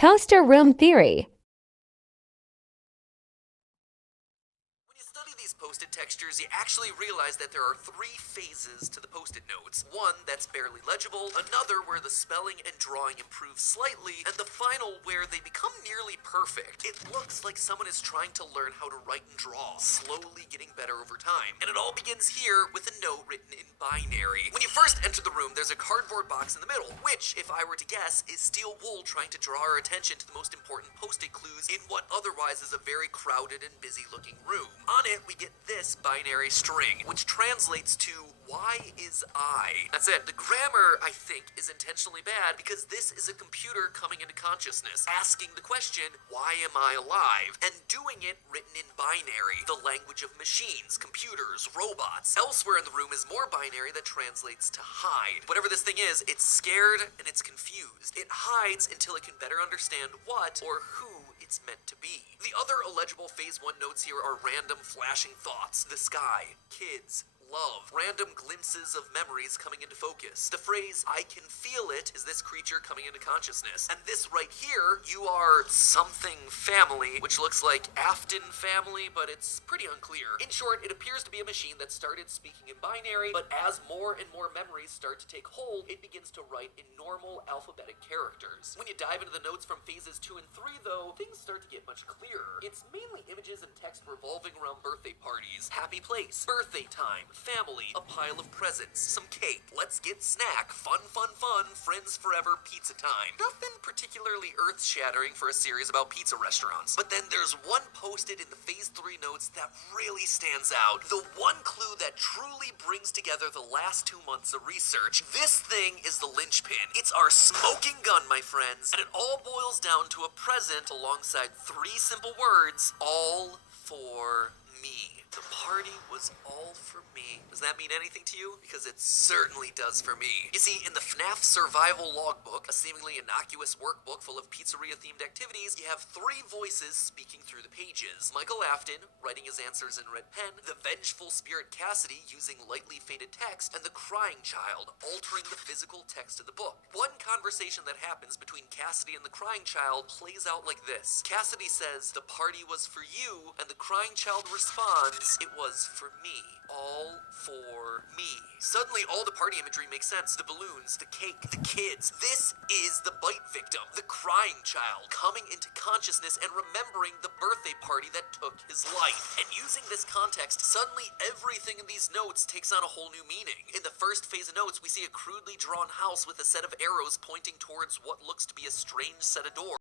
Poster room theory. Post-it textures, you actually realize that there are three phases to the post-it notes. One that's barely legible, another where the spelling and drawing improve slightly, and the final where they become nearly perfect. It looks like someone is trying to learn how to write and draw, slowly getting better over time. And it all begins here with a note written in binary. When you first enter the room, there's a cardboard box in the middle, which, if I were to guess, is steel wool trying to draw our attention to the most important post-it clues in what otherwise is a very crowded and busy-looking room. On it, we get this binary string, which translates to "why is I?" That's it. The grammar, I think, is intentionally bad because this is a computer coming into consciousness, asking the question, why am I alive? And doing it written in binary, the language of machines, computers, robots. Elsewhere in the room is more binary that translates to hide. Whatever this thing is, it's scared and it's confused. It hides until it can better understand what or who it's meant to be. The other illegible Phase 1 notes here are random flashing thoughts, the sky, kids, love, random glimpses of memories coming into focus. The phrase, "I can feel it," is this creature coming into consciousness. And this right here, "you are something family," which looks like Afton family, but it's pretty unclear. In short, it appears to be a machine that started speaking in binary, but as more and more memories start to take hold, it begins to write in normal alphabetic characters. When you dive into the notes from phases 2 and 3, though, things start to get much clearer. It's mainly images and text revolving around birthday parties, happy place, birthday time, family, a pile of presents, some cake, let's get snack, fun, fun, fun, friends forever, pizza time. Nothing particularly earth-shattering for a series about pizza restaurants. But then there's one posted in the Phase 3 notes that really stands out. The one clue that truly brings together the last 2 months of research. This thing is the linchpin. It's our smoking gun, my friends. And it all boils down to a present alongside 3 simple words, all for me. The party was all for me. Does that mean anything to you? Because it certainly does for me. You see, in the FNAF Survival Logbook, a seemingly innocuous workbook full of pizzeria-themed activities, you have 3 voices speaking through the pages. Michael Afton, writing his answers in red pen, the vengeful spirit Cassidy, using lightly faded text, and the crying child, altering the physical text of the book. One conversation that happens between Cassidy and the crying child plays out like this. Cassidy says, "The party was for you," and the crying child responds, "It was for me. All for me." Suddenly, all the party imagery makes sense. The balloons, the cake, the kids. This is the bite victim, the crying child, coming into consciousness and remembering the birthday party that took his life. And using this context, suddenly everything in these notes takes on a whole new meaning. In the first phase of notes, we see a crudely drawn house with a set of arrows pointing towards what looks to be a strange set of doors.